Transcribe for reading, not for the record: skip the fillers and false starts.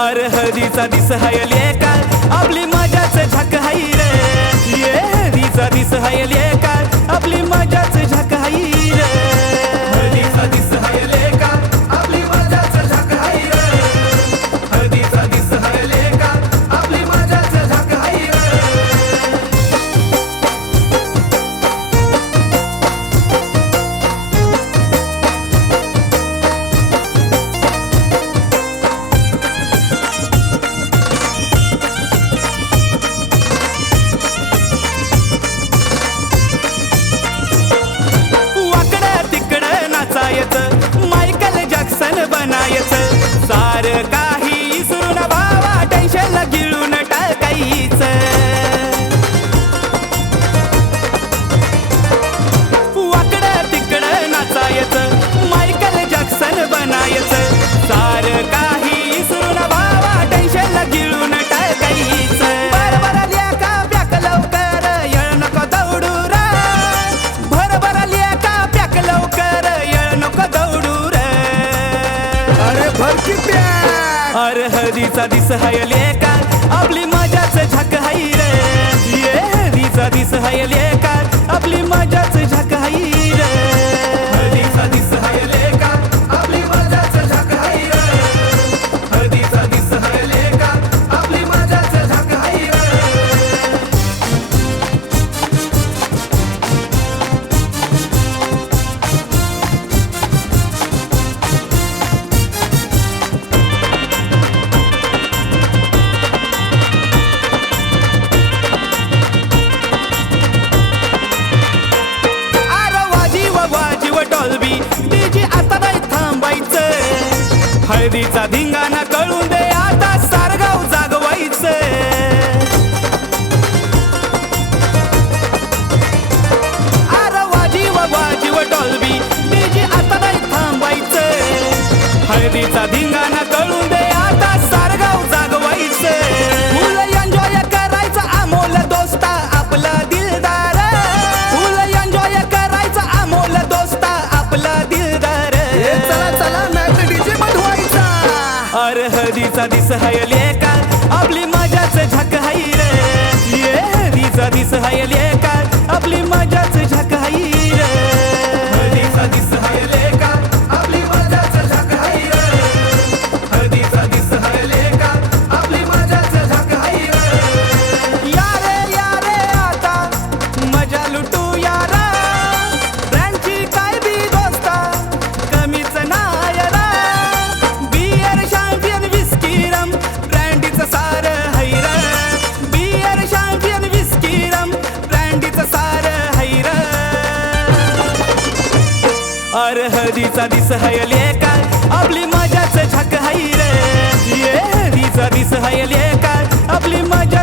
अरे हळदीचा दिस हायले का आपली मजाच झक हाई रे ये हळदीचा दिस हायले का आपली मजाच झक हाई रे हळदीचा दिस हायले का आपली मजाच झक हाई रे हळदीचा दिस हायले का आपली मजाच झक हाई रे मायकल जॅक्सन बनायचं सार काही विसरून भावा टेन्शन गिळून टाकायचं वाकडं तिकडं नाचायचं मायकल जॅक्सन बनायचं सार काही विसरून भावा टेन्शन गिळून टाकायचं बरं लेका प्याक लवकर येळ नको दौडू रे भर लेका प्याक लवकर दौडू रे अरे भरकी अरे हळदीचा दिस हायले का आपली मजाच झक हाई रे ये हळदीचा दिस हायले का आपली मजाच झक हाई रे हळदीचा दिस हायले का आपली मजाच झक हाई रे हळदीचा दिस हायले का आपली मजाच झक हाई रे डॉल्बी डीजे आता नाही थांबायचं हळदीचा धिंगाणा कळून दे आता सारगाव जागवायचं अरे वाजीव डॉल्बी डीजे आता नाही थांबायचं हळदीचा धिंगाणा कळून दे आता सारगाव जागवायचं फुल एन्जॉय करायचं अमोल दोस्ता आपला दिलदार फुल एन्जॉय करायचं अमोल दोस्ता आपला दिलदार चला चला नाही डीजे बंद व्हायचा अरे हळदीचा दिस हायले का आपली मजाच झक हाई रे ये हळदीचा दिस हायले का आपली मजाच झक हाई रे हळदीचा दिस हायले का आपली मजाच झक हाई रे हळदीचा दिस हायले का आपली मजाच झक हाई रे या रे आता मजा लुटू यारा ब्रँडची काय बी दोस्ता कमीच नाय रा बियर चॅम्पियन विस्की रम ब्रँडीचं सार हैर बियर चॅम्पियन विस्की रम ब्रँडीचं सार हैर अरे हळदीचा दिस हायले का आपली मजाच झक हाई रे ये हळदीचा दिस हायले का आपली मजा